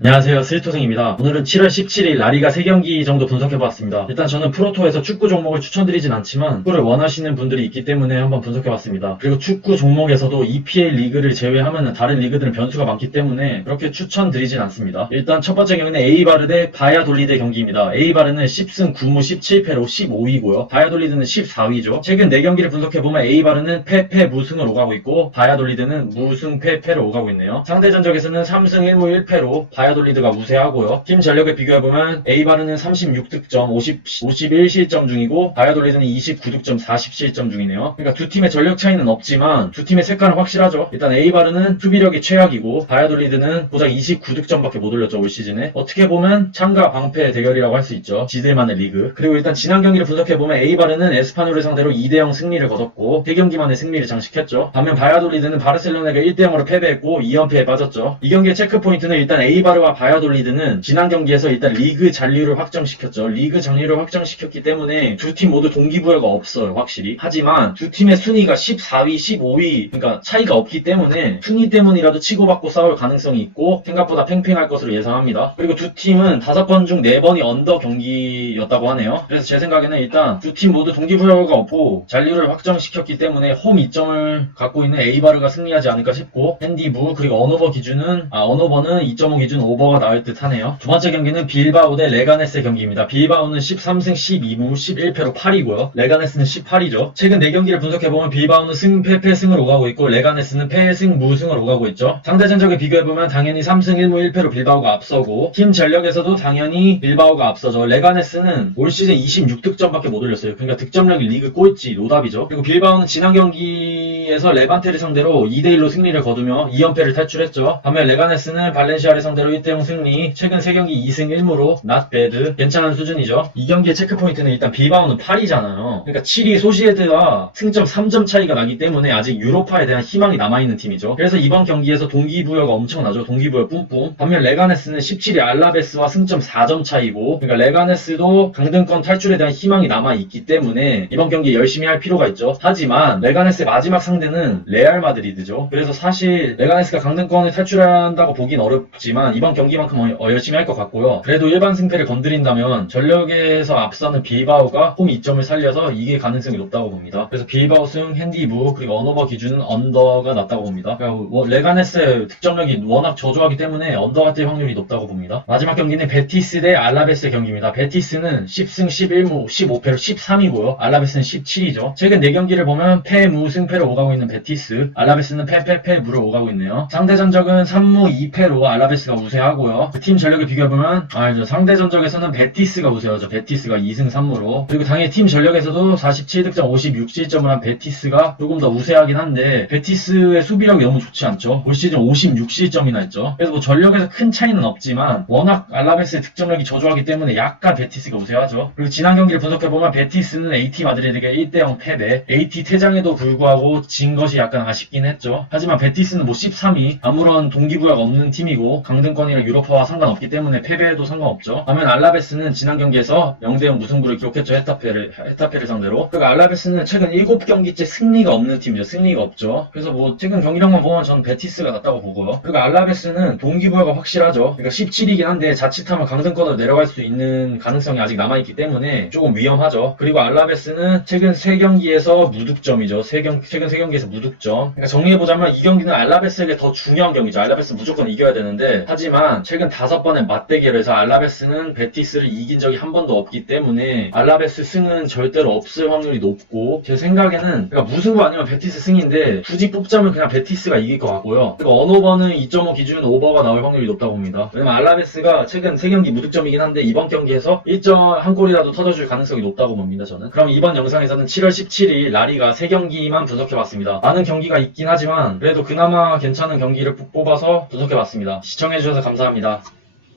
안녕하세요, 스리토생입니다. 오늘은 7월 17일 라리가 3경기 정도 분석해봤습니다. 일단 저는 프로토에서 축구 종목을 추천드리진 않지만 축구를 원하시는 분들이 있기 때문에 한번 분석해봤습니다. 그리고 축구 종목에서도 EPL 리그를 제외하면 다른 리그들은 변수가 많기 때문에 그렇게 추천드리진 않습니다. 일단 첫 번째 경기는 에이바르 대 바야돌리드 경기입니다. 에이바르는 10승 9무 17패로 15위고요. 바야돌리드는 14위죠. 최근 4경기를 분석해보면 에이바르는 패패 무승을 오가고 있고 바야돌리드는 무승 패패로 오가고 있네요. 상대 전적에서는 3승 1무 1패로 바야돌리드가 우세하고요. 팀 전력을 비교해보면 에이바르는 36득점 51실점 중이고 바야돌리드는 29득점 40실점 중이네요. 그러니까 두 팀의 전력 차이는 없지만 두 팀의 색깔은 확실하죠. 일단 에이바르는 수비력이 최악이고 바야돌리드는 고작 29득점밖에 못 올렸죠, 올 시즌에. 어떻게 보면 창과 방패의 대결이라고 할 수 있죠. 지들만의 리그. 그리고 일단 지난 경기를 분석해보면 에이바르는 에스파뇰을 상대로 2대0 승리를 거뒀고 3경기만에 승리를 장식했죠. 반면 바야돌리드는 바르셀로나에게 1대0으로 패배했고 2연패에 빠졌죠. 이 경기의 체크포인트는 일단 에이바르와 바야돌리드는 지난 경기에서 일단 리그 잔류를 확정시켰죠. 리그 잔류를 확정시켰기 때문에 두 팀 모두 동기부여가 없어요, 확실히. 하지만 두 팀의 순위가 14위, 15위, 그러니까 차이가 없기 때문에 순위 때문이라도 치고받고 싸울 가능성이 있고 생각보다 팽팽할 것으로 예상합니다. 그리고 두 팀은 5번 중 4번이 언더 경기였다고 하네요. 그래서 제 생각에는 일단 두 팀 모두 동기부여가 없고 잔류를 확정시켰기 때문에 홈 2점을 갖고 있는 에이바르가 승리하지 않을까 싶고 핸디부 그리고 언오버 기준은 언오버는 2.5 기준 오버가 나올 듯 하네요. 두 번째 경기는 빌바오 대 레가네스 경기입니다. 빌바오는 13승 12무 11패로 8위고요. 레가네스는 18위죠. 최근 4경기를 분석해보면 빌바오는 승패 승을 오가고 있고 레가네스는 패승 무승을 오가고 있죠. 상대 전적을 비교해보면 당연히 3승 1무 1패로 빌바오가 앞서고 팀 전력에서도 당연히 빌바오가 앞서죠. 레가네스는 올 시즌 26득점밖에 못 올렸어요. 그러니까 득점력이 리그 꼴찌 노답이죠. 그리고 빌바오는 지난 경기에서 레반테를 상대로 2대1로 승리를 거두며 2연패를 탈출했죠. 반면 레가네스는 발렌시아를 상대로 1대0 승리, 최근 3경기 2승 1무로 not bad, 괜찮은 수준이죠. 이 경기의 체크포인트는 일단 빌바오는 8위잖아요. 그러니까 7위 소시에드와 승점 3점 차이가 나기 때문에 아직 유로파에 대한 희망이 남아있는 팀이죠. 그래서 이번 경기에서 동기부여가 엄청나죠. 동기부여 뿜뿜. 반면 레가네스는 17위 알라베스와 승점 4점 차이고, 그러니까 레가네스도 강등권 탈출에 대한 희망이 남아있기 때문에 이번 경기 열심히 할 필요가 있죠. 하지만 레가네스의 마지막 상대는 레알 마드리드죠. 그래서 사실 레가네스가 강등권을 탈출한다고 보긴 어렵지만 이번 경기만큼 열심히 할 것 같고요. 그래도 일반 승패를 건드린다면 전력에서 앞서는 빌바오가 홈 2점을 살려서 이길 가능성이 높다고 봅니다. 그래서 빌바오 승, 핸디부, 그리고 언오버 기준은 언더가 낮다고 봅니다. 그러니까 레가네스의 득점력이 워낙 저조하기 때문에 언더가 뜰 확률이 높다고 봅니다. 마지막 경기는 베티스 대 알라베스의 경기입니다. 베티스는 10승 11무 15패로 13위고요. 알라베스는 17위죠. 최근 4경기를 보면 패, 무, 승패로 오가고 있는 베티스, 알라베스는 패, 무로 오가고 있네요. 상대 전적은 3무 2패로 알라베스가 우세하고요. 팀 전력을 비교해보면 상대 전적에서는 베티스가 우세하죠. 베티스가 2승 3무로. 그리고 당연히 팀 전력에서도 47득점 56실점을 한 베티스가 조금 더 우세하긴 한데 베티스의 수비력이 너무 좋지 않죠. 올 시즌 56실점이나 했죠. 그래서 뭐 전력에서 큰 차이는 없지만 워낙 알라베스의 득점력이 저조하기 때문에 약간 베티스가 우세하죠. 그리고 지난 경기를 분석해보면 베티스는 AT 마드리드에게 1대0 패배, AT 퇴장에도 불구하고 진 것이 약간 아쉽긴 했죠. 하지만 베티스는 뭐 13위, 아무런 동기부여가 없는 팀이고 강등권이랑 유로파와 상관없기 때문에 패배해도 상관없죠. 반면 알라베스는 지난 경기에서 0대0 무승부를 기록했죠. 헤타페를 상대로. 그리고 알라베스는 최근 7경기째 승리가 없는 팀이죠. 승리가 없죠. 그래서 뭐 최근 경기력만 보면 전 베티스가 낫다고 보고요. 그리고 알라베스는 동기부여가 확실하죠. 그러니까 17위긴 한데 자칫하면 강등권으로 내려갈 수 있는 가능성이 아직 남아있기 때문에 조금 위험하죠. 그리고 알라베스는 최근 3경기에서 무득점이죠. 최근 3경기에서 무득점. 그러니까 정리해보자면 이 경기는 알라베스에게 더 중요한 경기죠. 알라베스 무조건 이겨야 되는데 하지만 최근 5번의 맞대결에서 알라베스는 베티스를 이긴 적이 한 번도 없기 때문에 알라베스 승은 절대로 없을 확률이 높고 제 생각에는 그러니까 무승부 아니면 베티스 승인데 굳이 뽑자면 그냥 베티스가 이길 것 같고요. 그리고 언오버는 2.5 기준 오버가 나올 확률이 높다고 봅니다. 왜냐면 알라베스가 최근 3경기 무득점이긴 한데 이번 경기에서 1점 한 골이라도 터져줄 가능성이 높다고 봅니다. 저는. 그럼 이번 영상에서는 7월 17일 라리가 3경기만 분석해봤습니다. 많은 경기가 있긴 하지만 그래도 그나마 괜찮은 경기를 뽑아서 분석해봤습니다. 시청해주셔서 감사합니다.